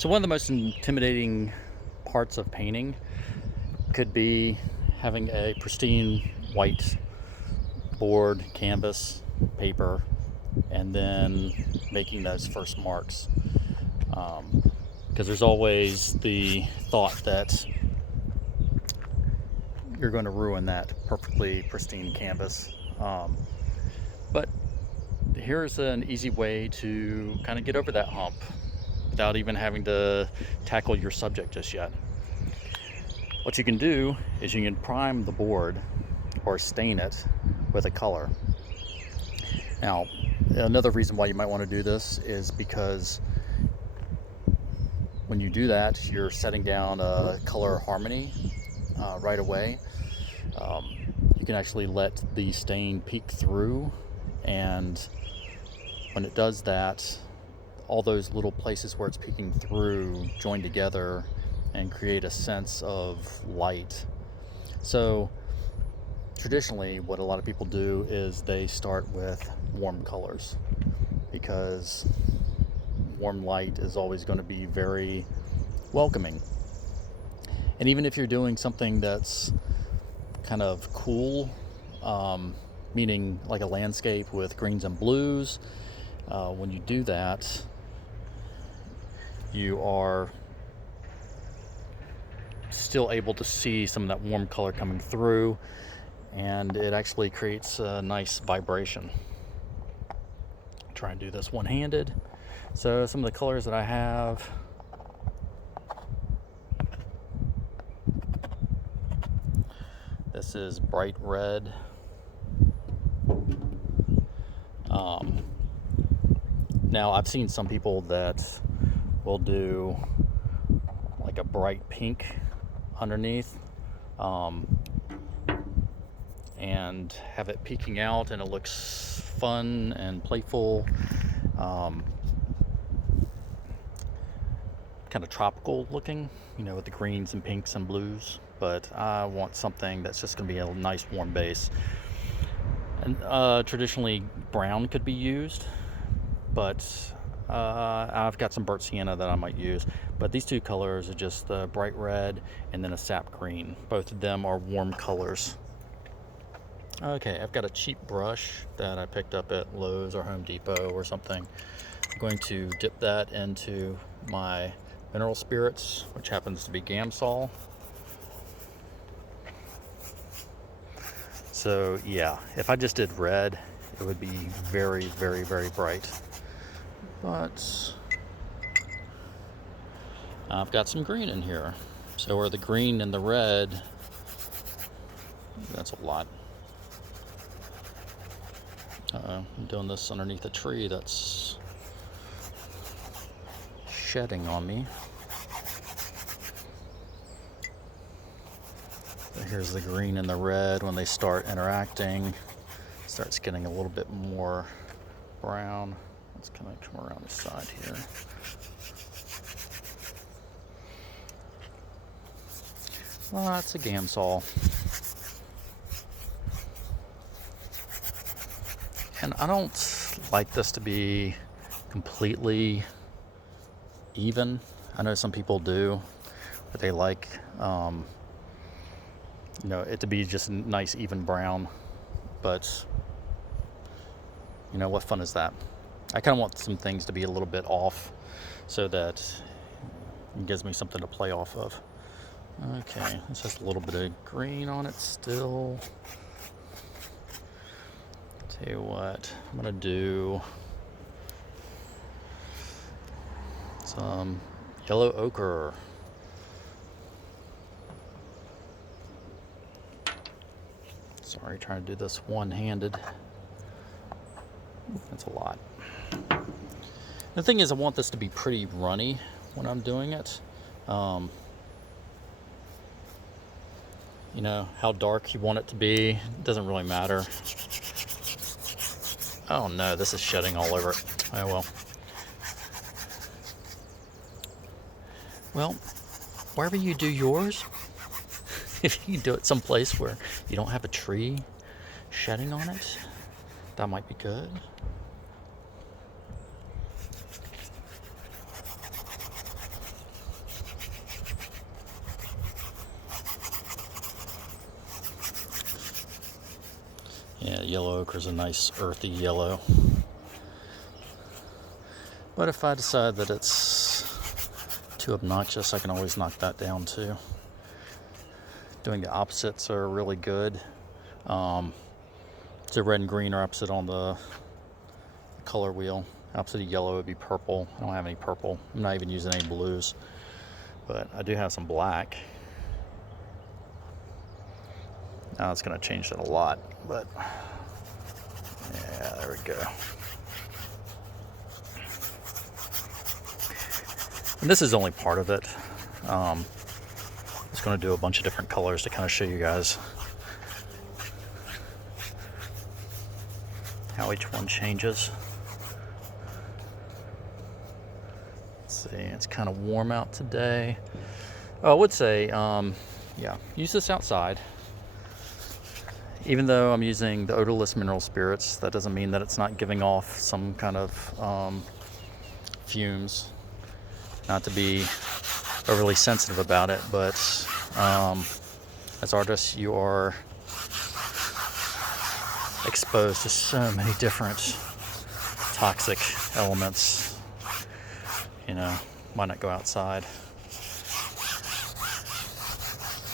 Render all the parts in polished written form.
So one of the most intimidating parts of painting could be having a pristine white board, canvas, paper, and then making those first marks. Because there's always the thought that you're going to ruin that perfectly pristine canvas. But here's an easy way to kind of get over that hump without even having to tackle your subject just yet. What you can do is you can prime the board or stain it with a color. Now, another reason why you might want to do this is because when you do that, you're setting down a color harmony right away. You can actually let the stain peek through, and when it does that, all those little places where it's peeking through join together and create a sense of light. So traditionally, what a lot of people do is they start with warm colors, because warm light is always going to be very welcoming. And even if you're doing something that's kind of cool, meaning like a landscape with greens and blues, when you do that, you are still able to see some of that warm color coming through, and it actually creates a nice vibration. Try and do this one-handed. So some of the colors that I have, this is bright red. Now I've seen some people that will do like a bright pink underneath, and have it peeking out, and it looks fun and playful, kind of tropical looking, with the greens and pinks and blues. But I want something that's just going to be a nice warm base. And traditionally brown could be used, but I've got some burnt sienna that I might use. But these two colors are just the bright red and then a sap green. Both of them are warm colors. Okay, I've got a cheap brush that I picked up at Lowe's or Home Depot or something. I'm going to dip that into my mineral spirits, which happens to be Gamsol. So yeah, if I just did red, it would be very, very, very bright. But I've got some green in here. So are the green and the red. That's a lot. I'm doing this underneath a tree that's shedding on me. So here's the green and the red. When they start interacting, it starts getting a little bit more brown. Let's kind of come around the side here. Lots of Gamsol. And I don't like this to be completely even. I know some people do, but they like it to be just nice even brown. But what fun is that? I kind of want some things to be a little bit off so that it gives me something to play off of. Okay, it's just a little bit of green on it still. Tell you what, I'm gonna do some yellow ochre. Sorry, trying to do this one-handed. That's a lot. The thing is, I want this to be pretty runny when I'm doing it. How dark you want it to be, it doesn't really matter. Oh no, this is shedding all over it. Oh well. Well, wherever you do yours, if you do it someplace where you don't have a tree shedding on it, that might be good. yellow ochre is a nice earthy yellow. But if I decide that it's too obnoxious, I can always knock that down too. Doing the opposites are really good. So red and green are opposite on the color wheel. Opposite of yellow would be purple. I don't have any purple. I'm not even using any blues. But I do have some black. Now it's going to change that a lot. But yeah, there we go. And this is only part of it. I'm just going to do a bunch of different colors to kind of show you guys how each one changes. Let's see, it's kind of warm out today. Oh, I would say, yeah, use this outside. Even though I'm using the odorless mineral spirits, that doesn't mean that it's not giving off some kind of fumes. Not to be overly sensitive about it, but as artists, you are exposed to so many different toxic elements. You know, why not go outside?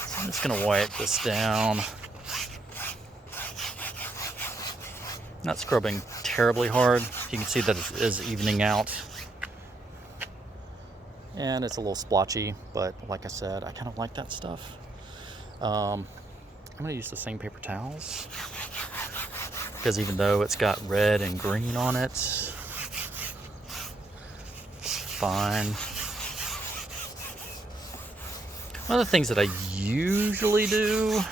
So I'm just gonna wipe this down. Not scrubbing terribly hard. You can see that it is evening out. And it's a little splotchy, but like I said, I kind of like that stuff. I'm gonna use the same paper towels because even though it's got red and green on it, it's fine. One of the things that I usually do,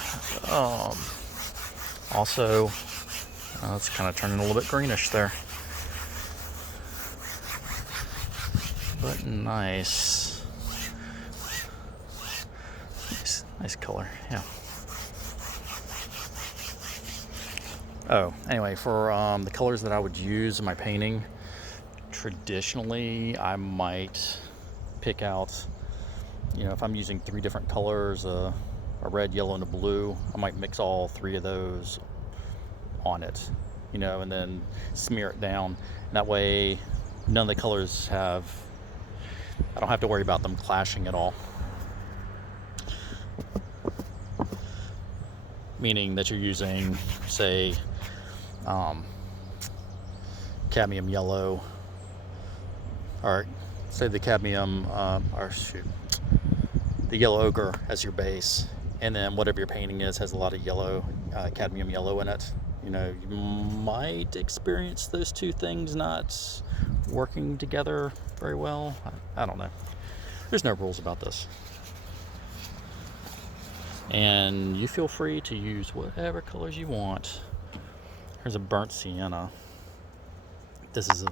also, it's kind of turning a little bit greenish there. But nice. Nice color, yeah. Oh, anyway, for the colors that I would use in my painting, traditionally I might pick out, you know, if I'm using 3 different colors, a red, yellow, and a blue, I might mix all 3 of those on it, you know, and then smear it down. And that way, none of the colors I don't have to worry about them clashing at all. Meaning that you're using, say, cadmium yellow, or say the cadmium, the yellow ochre as your base, and then whatever your painting has a lot of yellow, cadmium yellow in it. You know, you might experience those two things not working together very well. I don't know. There's no rules about this. And you feel free to use whatever colors you want. Here's a burnt sienna. This is a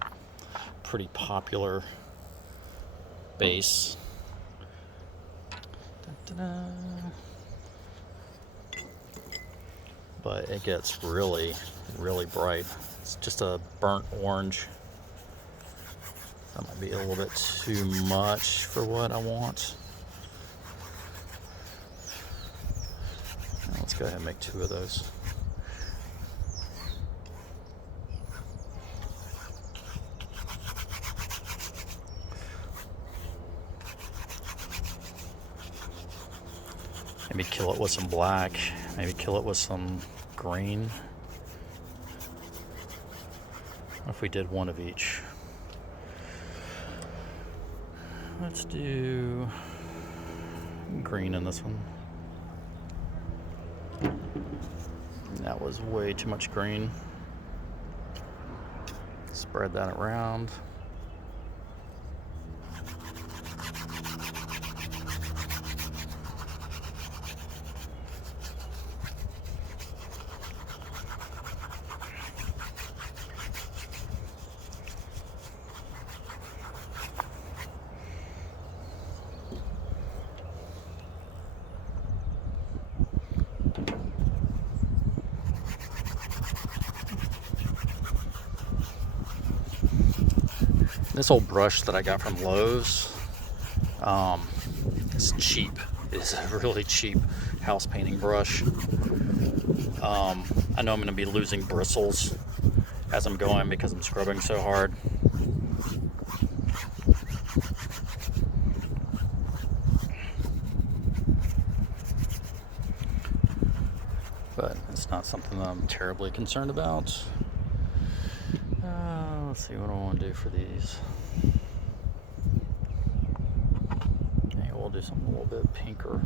pretty popular base. Da-da-da. But it gets really, really bright. It's just a burnt orange. That might be a little bit too much for what I want. Now let's go ahead and make 2 of those. Maybe kill it with some black. Maybe kill it with some green. What if we did 1 of each? Let's do green in this one. That was way too much green. Spread that around. This old brush that I got from Lowe's, it's cheap. It's a really cheap house painting brush. I know I'm going to be losing bristles as I'm going because I'm scrubbing so hard. But it's not something that I'm terribly concerned about. Let's see what I want to do for these. Maybe we'll do something a little bit pinker.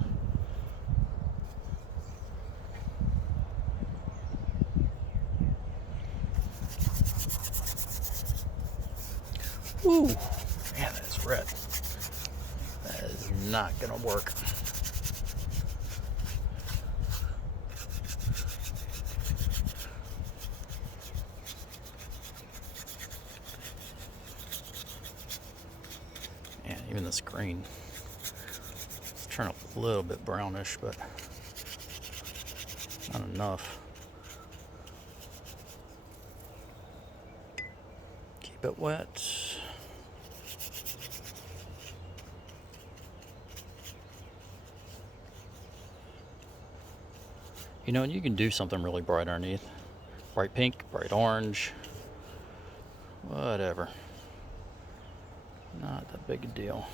Ooh, man, that's red. That is not gonna work. And even this green, it's turning a little bit brownish, but not enough. Keep it wet. You know, and you can do something really bright underneath. Bright pink, bright orange, whatever. Not that big a deal.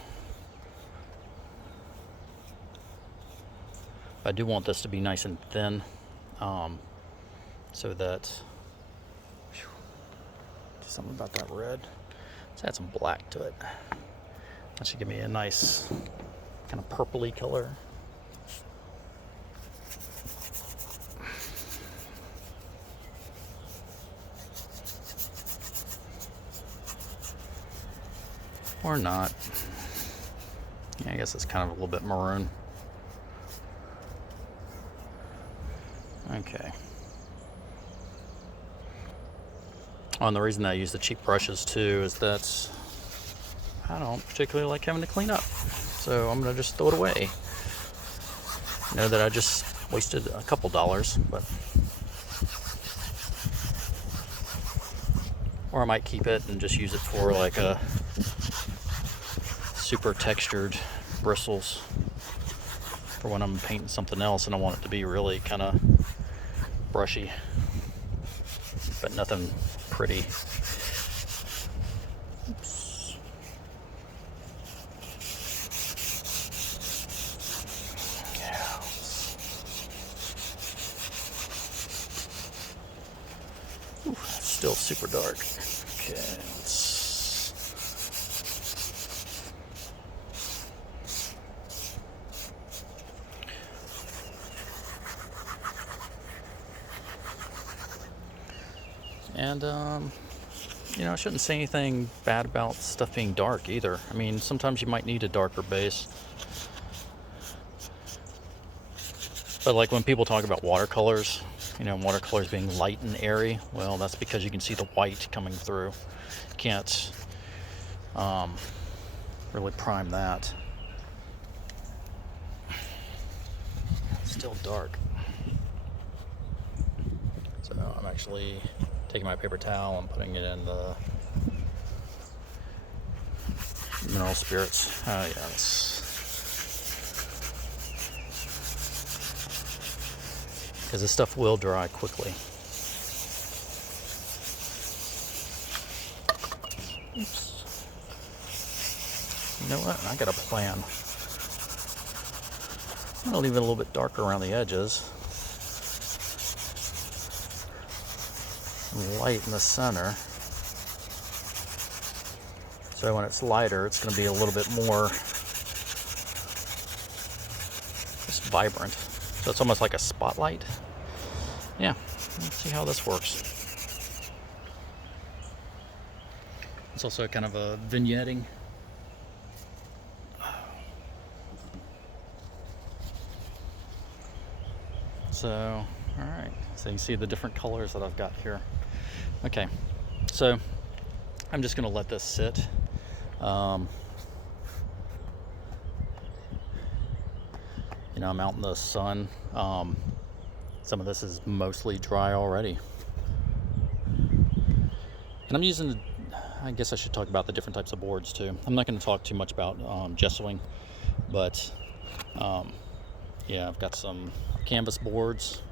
I do want this to be nice and thin, so that, do something about that red. Let's add some black to it. That should give me a nice kind of purpley color. Or not. Yeah, I guess it's kind of a little bit maroon. Okay. Oh, and the reason I use the cheap brushes too is that I don't particularly like having to clean up. So I'm gonna just throw it away. I know that I just wasted a couple dollars, but or I might keep it and just use it for like a super textured bristles for when I'm painting something else and I want it to be really kind of brushy, but nothing pretty. Oops. Yeah. Ooh, that's still super dark. Okay, and you know, I shouldn't say anything bad about stuff being dark either. I mean, sometimes you might need a darker base. But like when people talk about watercolors, you know, watercolors being light and airy, well, that's because you can see the white coming through. You can't really prime that. It's still dark. So I'm actually taking my paper towel and putting it in the mineral spirits. Oh yeah, because this stuff will dry quickly. Oops. You know what? I got a plan. I'm gonna leave it a little bit darker around the edges. Light in the center. So when it's lighter, it's going to be a little bit more just vibrant. So it's almost like a spotlight. Yeah, let's see how this works. It's also kind of a vignetting. So, all right. So you see the different colors that I've got here. Okay, so I'm just going to let this sit. You know, I'm out in the sun. Some of this is mostly dry already. And I'm using, I guess I should talk about the different types of boards too. I'm not going to talk too much about gessoing, but yeah, I've got some canvas boards.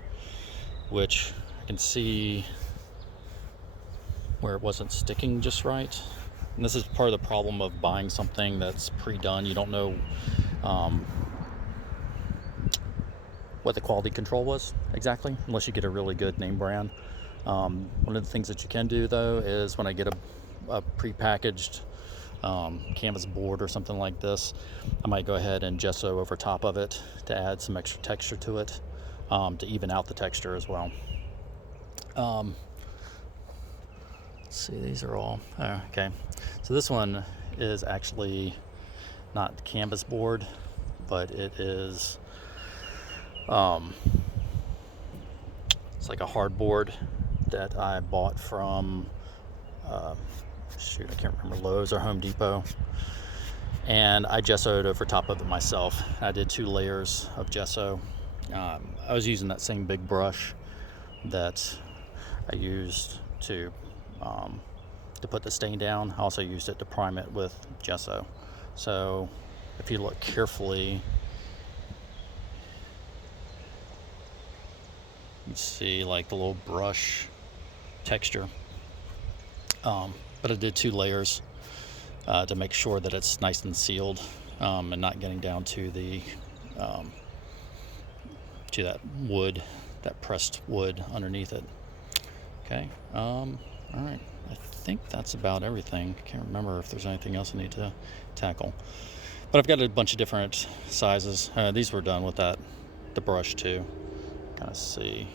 which I can see where it wasn't sticking just right. And this is part of the problem of buying something that's pre-done. You don't know what the quality control was exactly, unless you get a really good name brand. One of the things that you can do though is when I get a pre-packaged canvas board or something like this, I might go ahead and gesso over top of it to add some extra texture to it, to even out the texture as well. Let's see, these are all okay. So this one is actually not canvas board, but it is it's like a hardboard that I bought from I can't remember, Lowe's or Home Depot, and I gessoed over top of it myself. I did 2 layers of gesso. I was using that same big brush that I used to put the stain down. I also used it to prime it with gesso. So if you look carefully, you see like the little brush texture. But I did 2 layers to make sure that it's nice and sealed, and not getting down to the to that wood, that pressed wood underneath it. Okay. All right. I think that's about everything. Can't remember if there's anything else I need to tackle. But I've got a bunch of different sizes. These were done with the brush too. Kind of see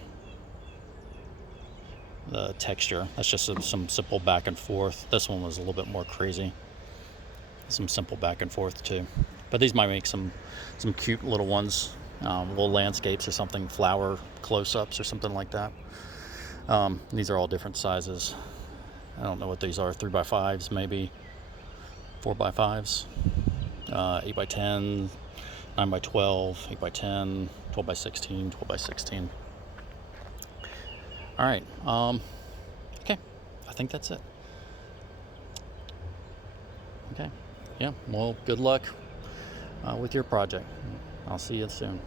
the texture. That's just some simple back and forth. This one was a little bit more crazy. Some simple back and forth too. But these might make some cute little ones, little landscapes or something, flower close-ups or something like that. These are all different sizes. I don't know what these are, 3x5s maybe, 4x5s, 8x10, 9x12, 8x10, 12x16, 12x16. All right, okay, I think that's it. Okay, yeah, well, good luck with your project. I'll see you soon.